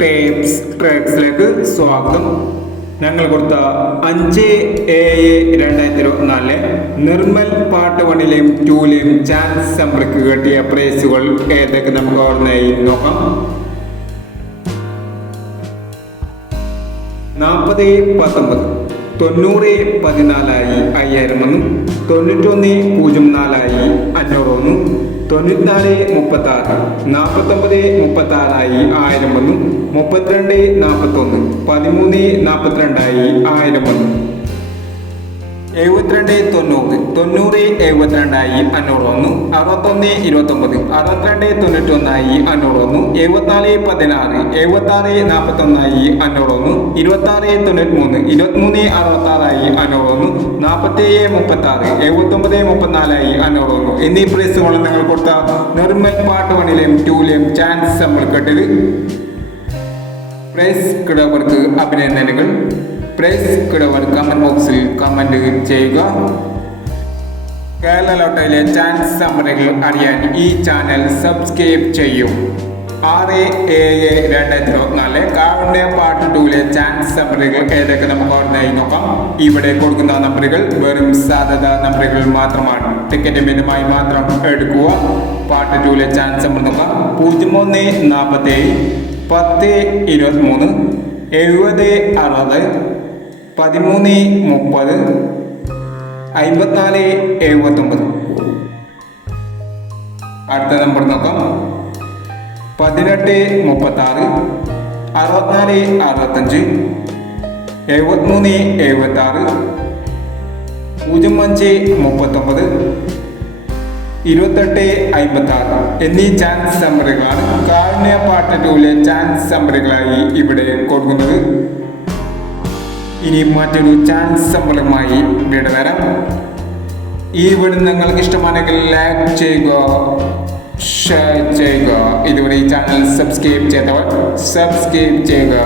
Tapes ട്രാക്സിലേക്ക് സ്വാഗതം. ഞങ്ങൾ കൊടുത്ത അഞ്ച് ഏഴ് രണ്ടായിരത്തി ഇരുപത്തിനാലിലെ നിർമ്മൽ പാട്ട് വണ്ണിലെയും ടൂലെയും ചാൻസ് സമ്പർക്ക് കിട്ടിയ പ്രൈസുകൾ ഏതൊക്കെ നമുക്ക് ഓർമ്മയായി നോക്കാം. നാൽപ്പത് പത്തൊമ്പത് തൊണ്ണൂറ് പതിനാലായി അയ്യായിരം വന്നു. തൊണ്ണൂറ്റൊന്ന് പൂജ്യം നാലായി തൊണ്ണൂറ്റിനാല് മുപ്പത്തി ആറ് നാൽപ്പത്തൊമ്പത് മുപ്പത്തി ആറായി ആയിരം വന്നു മുപ്പത്തിരണ്ട് നാൽപ്പത്തൊന്ന് പതിമൂന്ന് നാൽപ്പത്തിരണ്ടായി ആയിരം വന്നു. എഴുപത്തിരണ്ട് തൊണ്ണൂറ് തൊണ്ണൂറ് എഴുപത്തിരണ്ടായി അഞ്ഞൂറ് വന്നു അറുപത്തൊന്ന് ഇരുപത്തൊമ്പത് അറുപത്തിരണ്ട് തൊണ്ണൂറ്റൊന്നായി അഞ്ഞൂറ് വന്നു എഴുപത്തിനാല് പതിനാറ് എഴുപത്താറ് നാൽപ്പത്തൊന്നായി അഞ്ഞൂറ് വന്നു ഇരുപത്താറ് തൊണ്ണൂറ്റിമൂന്ന് ഇരുപത്തിമൂന്ന് അറുപത്താറായി അഞ്ഞൂറ് വന്നു നാൽപ്പത്തേഴ് മുപ്പത്താറ് എഴുപത്തൊമ്പത് മുപ്പത്തിനാലായി അഞ്ഞൂറ് വന്നു. എന്നീ പ്രൈസുകളും നിങ്ങൾ കൊടുത്ത നിർമ്മൽ പാട്ട് വണ്ണിലെയും ടൂലെയും ചാൻസ് നമ്മൾ കേട്ടത്. പ്രൈസ് കിടവർക്ക് അഭിനന്ദനങ്ങൾ. പ്രൈസ് കിടവർ കമന്റ് ബോക്സിൽ കമന്റ് ചെയ്യുക. കേരള ലോട്ടയിലെ ചാൻസ് സമ്മറികൾ അറിയാൻ ഈ ചാനൽ സബ്സ്ക്രൈബ് ചെയ്യും. ആറ് ഏഴ് രണ്ടായിരത്തി ഇരുപത്തിനാല്. കാവിന്റെ പാർട്ട് ടൂലെ ചാൻസ് നമ്പറുകൾ ഏതൊക്കെ നമുക്ക് ഓർമ്മയായി നോക്കാം. ഇവിടെ കൊടുക്കുന്ന നമ്പറുകൾ വെറും സാധ്യത നമ്പറുകൾ മാത്രമാണ്. ടിക്കറ്റ് മിതമായി മാത്രം എടുക്കുക. പാർട്ട് ടൂലെ ചാൻസ് നമ്പർ നോക്കാം. പൂജ്യം ഒന്ന് നാൽപ്പത്തേഴ് പത്ത് ഇരുപത്തി മൂന്ന് എഴുപത് അറുപത് പതിമൂന്ന് മുപ്പത് അമ്പത്തിനാല് എഴുപത്തൊമ്പത്. അടുത്ത നമ്പർ നോക്കാം. പതിനെട്ട് മുപ്പത്തി ആറ് അറുപത്തിനാല് അറുപത്തഞ്ച് എഴുപത്തിമൂന്ന് എഴുപത്തി ആറ് പൂജ്യം അഞ്ച് മുപ്പത്തൊമ്പത് ഇരുപത്തെട്ട് അമ്പത്തി ആറ് എന്നീ ചാൻസ് നമ്പറുകളാണ് കാരുണ്യ പാട്ട് ടൂലെ ചാൻസ് നമ്പറുകളായി ഇവിടെ കൊടുക്കുന്നത്. ഇനി മറ്റൊരു ചാൻസ് നമ്പറുമായി വീട് തരാം ഈ വീട് നിങ്ങൾക്ക് ഇഷ്ടമാണെങ്കിൽ ലൈക്ക് ചെയ്യുക ഷെയർ ചെയ്യുക. ഇതുവരെ ഈ ചാനൽ സബ്സ്ക്രൈബ് ചെയ്തവർ സബ്സ്ക്രൈബ് ചെയ്യുക.